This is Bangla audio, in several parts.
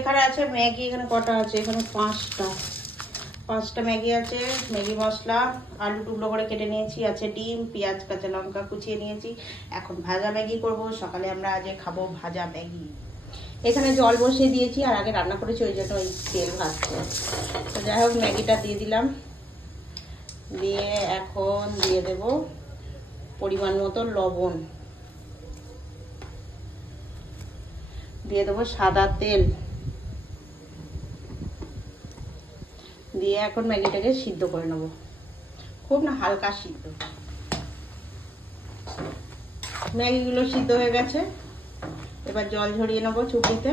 এখানে আছে ম্যাগি, এখানে কটা আছে? এখানে পাঁচটা। পাঁচটা ম্যাগি আছে, ম্যাগি মশলা, আলু টুকরো করে কেটে নিয়েছি, আছে ডিম, পেঁয়াজ, কাঁচা লঙ্কা কুচিয়ে নিয়েছি। এখন ভাজা ম্যাগি করব, সকালে আমরা আজ খাব ভাজা ম্যাগি। এখানে জল বসিয়ে দিয়েছি, আর আগে রান্না করেছি, ওই জন্য ওই তেল ভাজছে তো যাই হোক, ম্যাগিটা দিয়ে দিলাম। দিয়ে এখন দিয়ে দেব পরিমাণ মতো লবণ। দিয়ে দেবো সাদা তেল। দিয়ে এখন ম্যাগিটাকে সিদ্ধ করে নেব। খুব না হালকা সিদ্ধ। ম্যাগিগুলো সিদ্ধ হয়ে গেছে। এবার জল ঝরিয়ে নেব চুপিতে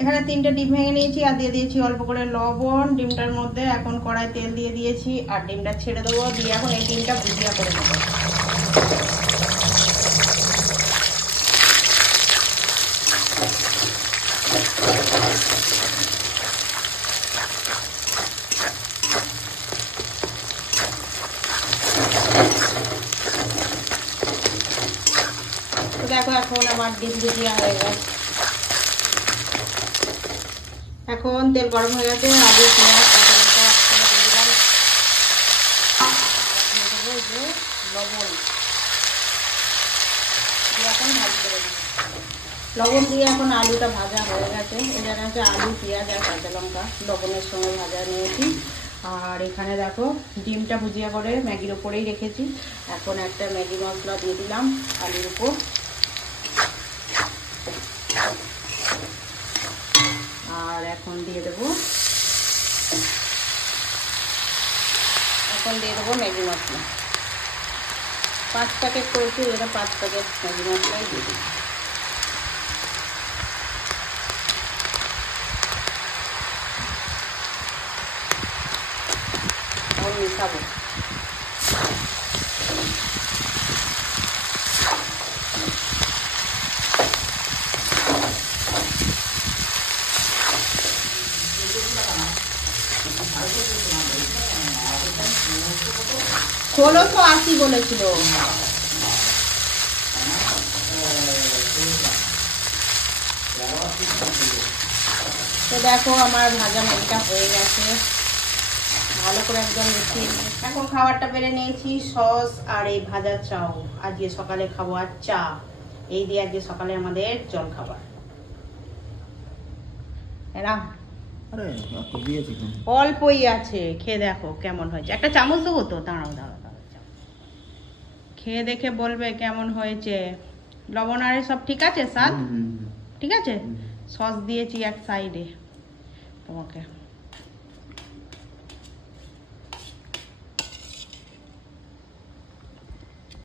এখানে তিনটে ডিম ভেঙে নিয়েছি, আর দিয়ে দিয়েছি অল্প করে লবণ। ডিমটার মধ্যে এখন কড়াই তেল দিয়ে দিয়েছি, আর ডিমটা ছেড়ে দেবো। দিয়ে এখন এই ডিমটা ভুজিয়া করে নেব। দেখো এখন আমার ডিম ভুজিয়া হয়ে গেছে। এখন তেল গরম হয়ে গেছে, আলু, পেঁয়াজ দিলাম। লবণ। এখন ভাজি করে দিই লবণ দিয়ে এখন আলুটা ভাজা হয়ে গেছে। এখানে আছে আলু, পেঁয়াজ আর কাঁচা লঙ্কা। লবণের সঙ্গে ভাজা নিয়েছি। আর এখানে দেখো, ডিমটা ভুজিয়া করে ম্যাগির উপরেই রেখেছি। এখন একটা ম্যাগি মশলা দিয়ে দিলাম আলুর উপর আর এখন দিয়ে দেবো, এখন দিয়ে দেবো ম্যাগি মশলা। পাঁচ প্যাকেট করেছি এটা পাঁচ প্যাকেট ম্যাগি মশলাই দিয়ে দিই মিশাবো ষোলোশো আশি বলেছিল। তো দেখো আমার ভাজা ম্যাগিটা হয়ে গেছে। ভালো করে একদম এখন খাবারটা বেড়ে নিয়েছি সস আর এই ভাজা চাও। আজকে সকালে খাব আর চা। এই দিয়ে আজকে সকালে আমাদের জল খাবার। অল্পই আছে। খেয়ে দেখো কেমন হয়েছে। একটা চামচ দেবো তো? দাঁড়াও দাঁড়াও খেয়ে দেখে বলবে কেমন হয়েছে। লবণ আরে সব ঠিক আছে হুম। ঠিক আছে? সস দিয়েছি এক সাইডে তোমাকে।